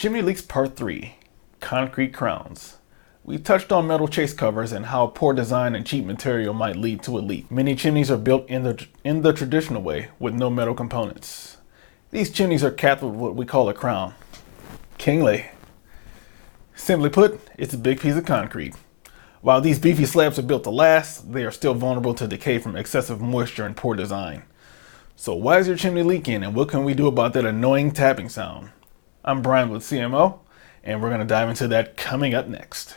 Chimney Leaks Part 3, Concrete Crowns. We touched on metal chase covers and how poor design and cheap material might lead to a leak. Many chimneys are built in the traditional way with no metal components. These chimneys are capped with what we call a crown. Kingly. Simply put, it's a big piece of concrete. While these beefy slabs are built to last, they are still vulnerable to decay from excessive moisture and poor design. So why is your chimney leaking, and what can we do about that annoying tapping sound? I'm Brian with CMO, and we're going to dive into that coming up next.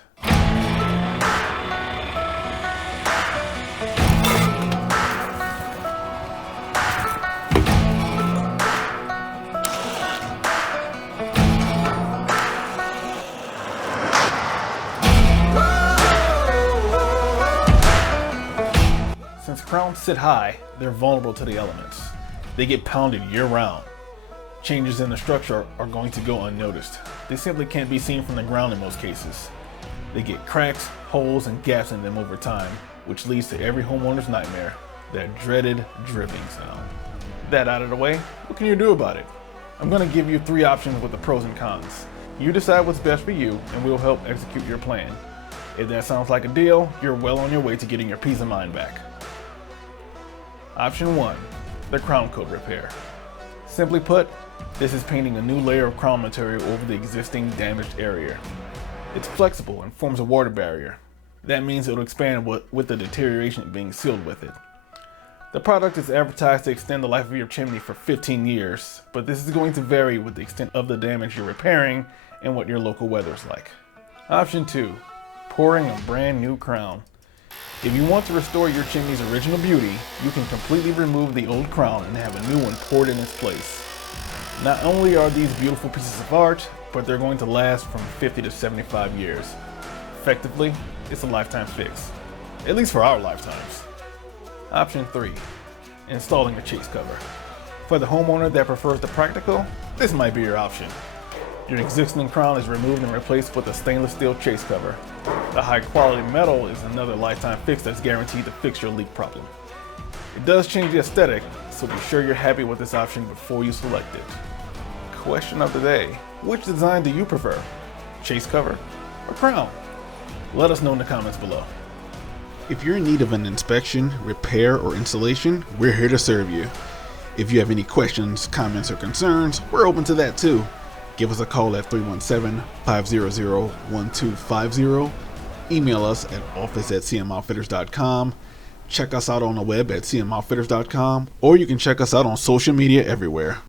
Since crowns sit high, they're vulnerable to the elements. They get pounded year-round. Changes in the structure are going to go unnoticed. They simply can't be seen from the ground in most cases. They get cracks, holes, and gaps in them over time, which leads to every homeowner's nightmare, that dreaded dripping sound. That out of the way, what can you do about it? I'm going to give you 3 options with the pros and cons. You decide what's best for you, and we'll help execute your plan. If that sounds like a deal, you're well on your way to getting your peace of mind back. Option 1, the crown coat repair. Simply put, this is painting a new layer of crown material over the existing damaged area. It's flexible and forms a water barrier. That means it'll expand with the deterioration being sealed with it. The product is advertised to extend the life of your chimney for 15 years, but this is going to vary with the extent of the damage you're repairing and what your local weather is like. Option 2, pouring a brand new crown. If you want to restore your chimney's original beauty, you can completely remove the old crown and have a new one poured in its place. Not only are these beautiful pieces of art, but they're going to last from 50 to 75 years. Effectively, it's a lifetime fix, at least for our lifetimes. Option 3, installing a chase cover. For the homeowner that prefers the practical, this might be your option. Your existing crown is removed and replaced with a stainless steel chase cover. The high quality metal is another lifetime fix that's guaranteed to fix your leak problem. It does change the aesthetic, so be sure you're happy with this option before you select it. Question of the day, which design do you prefer? Chase cover or crown? Let us know in the comments below. If you're in need of an inspection, repair, or installation, we're here to serve you. If you have any questions, comments, or concerns, we're open to that too. Give us a call at 317-500-1250. Email us at office@cmoutfitters.com. Check us out on the web at cmoutfitters.com, or you can check us out on social media everywhere.